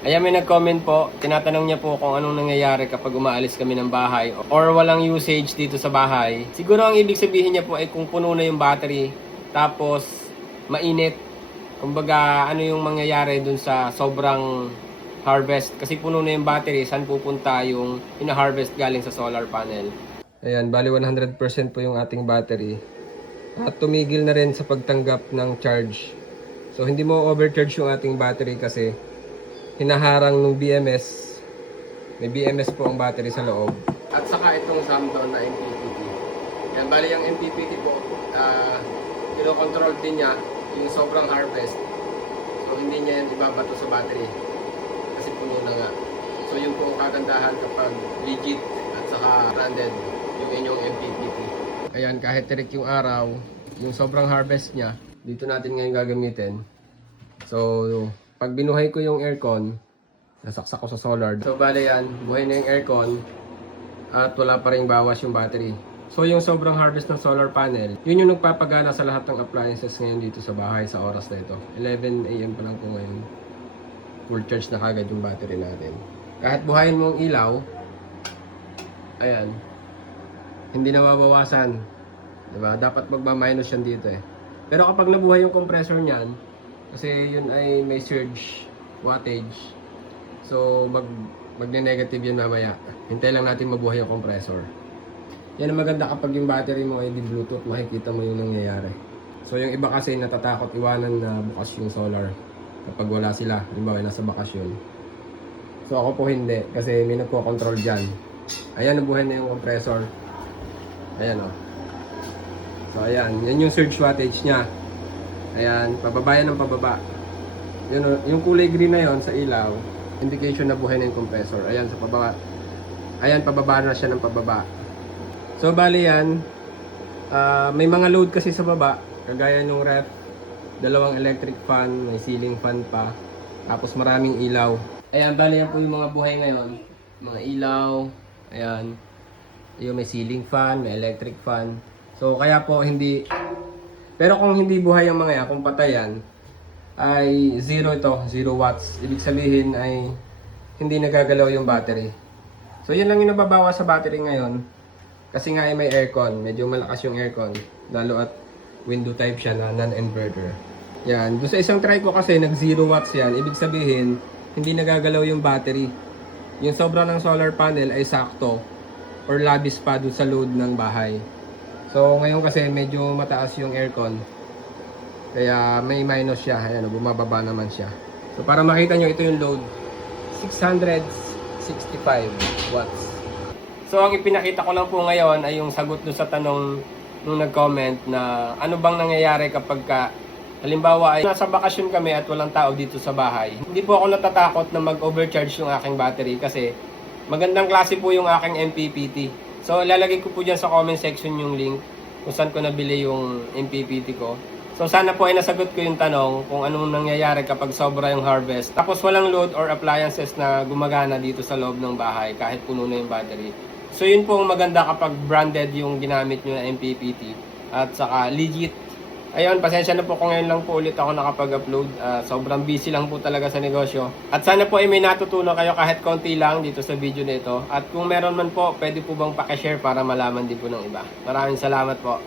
Ayan, may nag-comment po. Tinatanong niya po kung anong nangyayari kapag umaalis kami ng bahay or walang usage dito sa bahay. Siguro ang ibig sabihin niya po ay kung puno na yung battery tapos mainit. Kumbaga, ano yung mangyayari dun sa sobrang harvest. Kasi puno na yung battery, saan pupunta yung ina-harvest galing sa solar panel. Ayan, bali 100% po yung ating battery. At tumigil na rin sa pagtanggap ng charge. So, hindi mo overcharge yung ating battery kasi hinaharang ng BMS. May BMS po ang battery sa loob. At saka itong Samsung na MPPT. Yan, bali yung MPPT po, kinokontrol din niya yung sobrang harvest. So hindi niya yan ibabato sa battery. Kasi puno na nga. So yun po ang kagandahan kapag legit at saka branded yung inyong MPPT. Ayan, kahit tirik yung araw, yung sobrang harvest niya, dito natin ngayon gagamitin. So, pag binuhay ko yung aircon, nasaksak ko sa solar. So, bale yan, buhay na yung aircon at wala pa rin bawas yung battery. So, yung sobrang harvest ng solar panel, yun yung nagpapagana sa lahat ng appliances ngayon dito sa bahay sa oras na ito. 11 AM pa lang po ngayon. Full charge na kagad yung battery natin. Kahit buhayin mo ang ilaw, ayan, hindi na mabawasan. Diba? Dapat magma-minus yan dito eh. Pero kapag nabuhay yung compressor niyan, kasi yun ay may surge wattage. So magne-negative yun mamaya. Hintay lang natin mabuhay yung compressor. Yan ang maganda kapag yung battery mo ay di-bluetooth, makikita mo yung nangyayari. So yung iba kasi natatakot iwanan na bukas yung solar kapag wala sila, halimbawa nasa bakasyon. So ako po hindi, kasi may nagko-control dyan. Ayan, nabuhay na yung compressor. Ayan o. So ayan, yan yung surge wattage nya. Ayan, pababa yan ng pababa. Yung kulay green na yon sa ilaw, indication na buhay na yung compressor. Ayan, sa pababa. Ayan, pababa na siya ng pababa. So, bali yan. May mga load kasi sa baba. Kagaya ng ref, dalawang electric fan, may ceiling fan pa. Tapos maraming ilaw. Ayan, bali yan po yung mga buhay ngayon. Mga ilaw. Ayan. Yung may ceiling fan, may electric fan. So, kaya po hindi... Pero kung hindi buhay ang mga yan, kung patay yan, ay 0 ito, 0 watts. Ibig sabihin ay hindi nagagalaw yung battery. So yun lang yung nababawa sa battery ngayon. Kasi nga ay may aircon, medyo malakas yung aircon. Lalo at window type siya na non-inverter. Yan, doon sa isang try ko kasi nag 0 watts yan. Ibig sabihin, hindi nagagalaw yung battery. Yung sobra ng solar panel ay sakto or labis pa doon sa load ng bahay. So, ngayon kasi medyo mataas yung aircon. Kaya may minus siya. Ayan, bumababa naman siya. So, para makita nyo, ito yung load. 665 watts. So, ang ipinakita ko lang po ngayon ay yung sagot doon sa tanong nung nag-comment na ano bang nangyayari kapag halimbawa ay nasa bakasyon kami at walang tao dito sa bahay. Hindi po ako natatakot na mag-overcharge yung aking battery kasi magandang klase po yung aking MPPT. So, ilalagay ko po dyan sa comment section yung link kung saan ko nabili yung MPPT ko. So, sana po ay nasagot ko yung tanong kung anong nangyayari kapag sobra yung harvest. Tapos walang load or appliances na gumagana dito sa loob ng bahay kahit puno na yung battery. So, yun po ang maganda kapag branded yung ginamit nyo na MPPT at saka legit. Ayun, pasensya na po kung ngayon lang po ulit ako nakapag-upload. Sobrang busy lang po talaga sa negosyo. At sana po ay may natutunan kayo kahit konti lang dito sa video na ito. At kung meron man po, pwede po bang pakishare para malaman din po ng iba. Maraming salamat po.